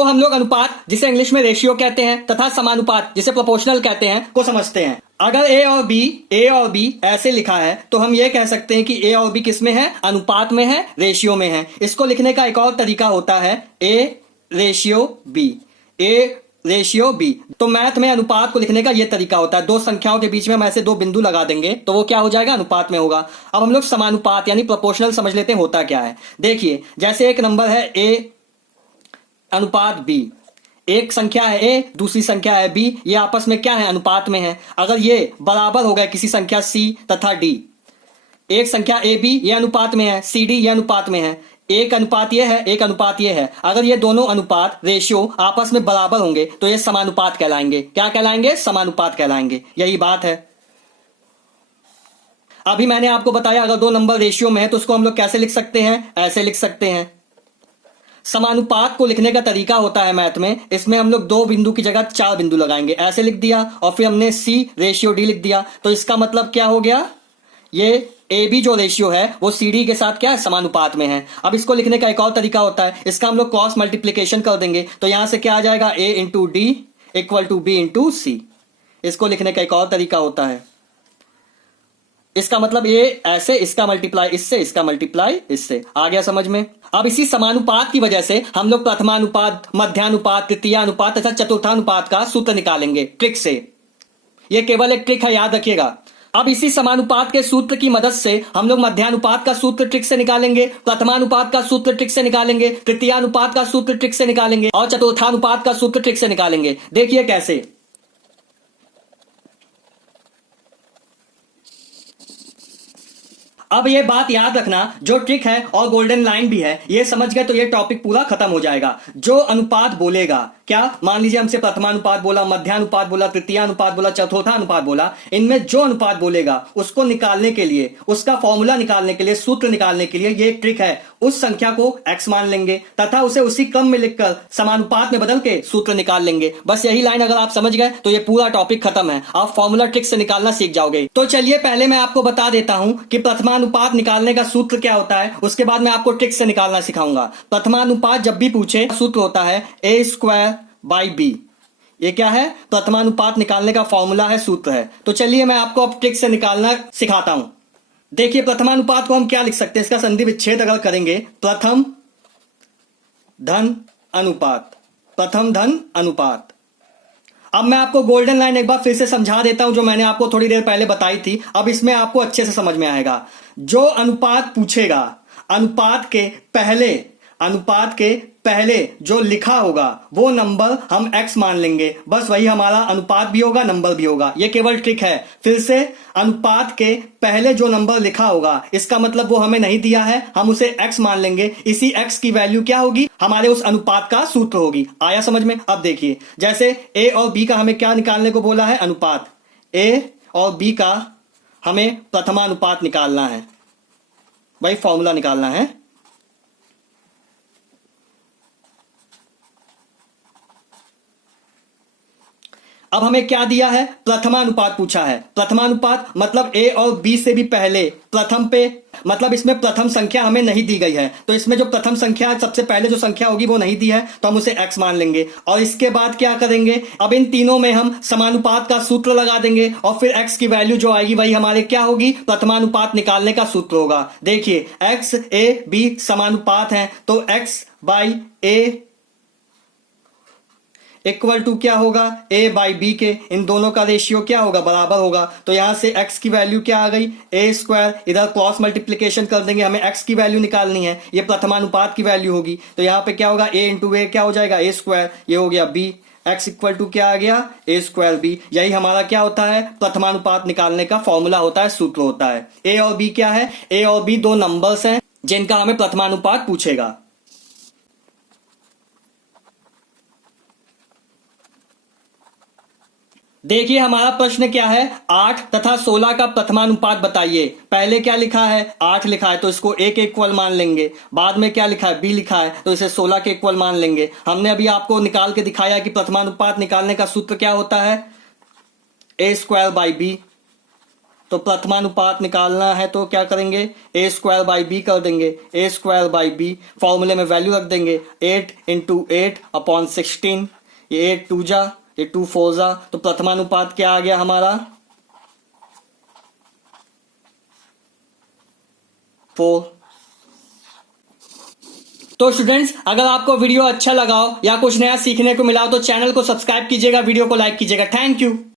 तो हम लोग अनुपात, जिसे इंग्लिश में रेशियो कहते हैं, तथा समानुपात, जिसे प्रोपोर्शनल कहते हैं, को समझते हैं। अगर ए और बी ऐसे लिखा है तो हम ये कह सकते हैं कि ए और बी किस में है? अनुपात में है, रेशियो में है। इसको लिखने का एक और तरीका होता है A ratio B, A ratio B. तो मैथ में अनुपात को लिखने का यह तरीका होता है, दो संख्याओं के बीच में हम ऐसे दो बिंदु लगा देंगे तो वो क्या हो जाएगा? अनुपात में होगा। अब हम लोग समानुपात यानी प्रोपोर्शनल समझ लेते हैं होता क्या है। देखिए, जैसे एक नंबर है ए अनुपात बी, एक संख्या है ए, दूसरी संख्या है बी, ये आपस में क्या है? अनुपात में है। अगर ये बराबर हो गए किसी संख्या सी तथा डी, एक संख्या ए बी ये अनुपात में है, सी डी ये अनुपात में है, एक अनुपात ये है, एक अनुपात ये है, अगर ये दोनों अनुपात रेशियो आपस में बराबर होंगे तो ये समानुपात कहलाएंगे। क्या कहलाएंगे? समानुपात कहलाएंगे। यही बात है। अभी मैंने आपको बताया अगर दो नंबर रेशियो में है तो उसको हम लोग कैसे लिख सकते हैं? ऐसे लिख सकते हैं। समानुपात को लिखने का तरीका होता है मैथ में, इसमें हम लोग दो बिंदु की जगह चार बिंदु लगाएंगे, ऐसे लिख दिया और फिर हमने सी रेशियो डी लिख दिया। तो इसका मतलब क्या हो गया? ये ए बी जो रेशियो है वो सी डी के साथ क्या है? समानुपात में है। अब इसको लिखने का एक और तरीका होता है, इसका हम लोग क्रॉस मल्टीप्लीकेशन कर देंगे तो यहां से क्या आ जाएगा? A into D equal to B into C. इसको लिखने का एक और तरीका होता है। इसका मतलब ये ऐसे, इसका मल्टीप्लाई इससे, इसका मल्टीप्लाई इससे। आ गया समझ में? अब इसी समानुपात की वजह से हम लोग प्रथमानुपात, मध्यानुपात, तृतीयानुपात तथा चतुर्थानुपात का सूत्र निकालेंगे ट्रिक से। यह केवल एक ट्रिक है, याद रखिएगा। अब इसी समानुपात के सूत्र की मदद से हम लोग मध्यानुपात का सूत्र ट्रिक से निकालेंगे, प्रथमानुपात का सूत्र ट्रिक से निकालेंगे, तृतीयानुपात का सूत्र ट्रिक से निकालेंगे और चतुर्थानुपात का सूत्र ट्रिक से निकालेंगे। देखिए कैसे। अब ये बात याद रखना, जो ट्रिक है और गोल्डन लाइन भी है, ये समझ गए तो ये टॉपिक पूरा खत्म हो जाएगा। जो अनुपात बोलेगा, क्या मान लीजिए हमसे प्रथमानुपात बोला, मध्यानुपात बोला, तृतीयानुपात बोला, चतुर्थानुपात बोला, इनमें जो अनुपात बोलेगा उसको निकालने के लिए, उसका फॉर्मूला निकालने के लिए, सूत्र निकालने के लिए ये एक ट्रिक है। उस संख्या को x मान लेंगे तथा उसे उसी क्रम में लिखकर समानुपात में बदल के सूत्र निकाल लेंगे। बस यही लाइन अगर आप समझ गए तो ये पूरा टॉपिक खत्म है, आप फॉर्मूला ट्रिक से निकालना सीख जाओगे। तो चलिए पहले मैं आपको बता देता हूं कि प्रथमानुपात निकालने का सूत्र क्या होता है, उसके बाद मैं आपको ट्रिक से निकालना सिखाऊंगा। प्रथमानुपात जब भी पूछे, सूत्र होता है ए स्क्वायर बाई बी। ये क्या है? प्रथमानुपात निकालने का फॉर्मूला है, सूत्र है। तो चलिए मैं आपको अब ट्रिक से निकालना सिखाता हूं। देखिए प्रथमानुपात को हम क्या लिख सकते हैं, इसका संधि विच्छेद अगर करेंगे, प्रथम धन अनुपात, प्रथम धन अनुपात। अब मैं आपको गोल्डन लाइन एक बार फिर से समझा देता हूं जो मैंने आपको थोड़ी देर पहले बताई थी। अब इसमें आपको अच्छे से समझ में आएगा। जो अनुपात पूछेगा, अनुपात के पहले जो लिखा होगा वो नंबर हम x मान लेंगे। बस वही हमारा अनुपात भी होगा, नंबर भी होगा। ये केवल ट्रिक है। फिर से, अनुपात के पहले जो नंबर लिखा होगा, इसका मतलब वो हमें नहीं दिया है, हम उसे x मान लेंगे। इसी x की वैल्यू क्या होगी? हमारे उस अनुपात का सूत्र होगी। आया समझ में? अब देखिए, जैसे a और b का हमें क्या निकालने को बोला है? अनुपात। a और b का हमें प्रथमानुपात निकालना है, भाई फॉर्मूला निकालना है। अब हमें क्या दिया है? प्रथमानुपात पूछा है। प्रथमानुपात मतलब a और b से भी पहले, प्रथम पे, मतलब इसमें प्रथम संख्या हमें नहीं दी गई है, तो इसमें जो प्रथम संख्या सबसे पहले जो संख्या होगी वो नहीं दी है, तो हम उसे x मान लेंगे। और इसके बाद क्या करेंगे? अब इन तीनों में हम समानुपात का सूत्र लगा देंगे और फिर x की वैल्यू जो आएगी वही हमारे क्या होगी? प्रथमानुपात निकालने का सूत्र होगा। देखिए x a b समानुपात है तो x by a equal to क्या होगा? a बाई बी के, इन दोनों का रेशियो क्या होगा? बराबर होगा। तो यहां से x की वैल्यू क्या आ गई? a स्क्वायर, इधर क्रॉस मल्टीप्लीकेशन कर देंगे, हमें x की वैल्यू निकालनी है, ये प्रथमानुपात की वैल्यू होगी। तो यहां पे क्या होगा? a इंटू ए क्या हो जाएगा? a स्क्वायर, ये हो गया b, x इक्वल टू क्या आ गया? a square b। यही हमारा क्या होता है? प्रथमानुपात निकालने का फॉर्मूला होता है, सूत्र होता है। a और b क्या है? a और b दो नंबर्स हैं जिनका हमें प्रथमानुपात पूछेगा। देखिए हमारा प्रश्न क्या है? 8 तथा 16 का प्रथमानुपात बताइए। पहले क्या लिखा है? 8 लिखा है तो इसको a के इक्वल मान लेंगे। बाद में क्या लिखा है? b लिखा है तो इसे 16 के इक्वल मान लेंगे। हमने अभी आपको निकाल के दिखाया कि प्रथमानुपात निकालने का सूत्र क्या होता है? a square by B. तो प्रथमानुपात निकालना है तो क्या करेंगे, ए स्क्वायर बाई बी कर देंगे। ए स्क्वायर बाई बी फॉर्मूले में वैल्यू रख देंगे 8 इंटू 8/16। ये 8 2 जा, ये 2 4 जा, तो प्रथमानुपात क्या आ गया हमारा 4। तो स्टूडेंट्स, अगर आपको वीडियो अच्छा लगा हो या कुछ नया सीखने को मिला हो तो चैनल को सब्सक्राइब कीजिएगा, वीडियो को लाइक कीजिएगा। Thank you.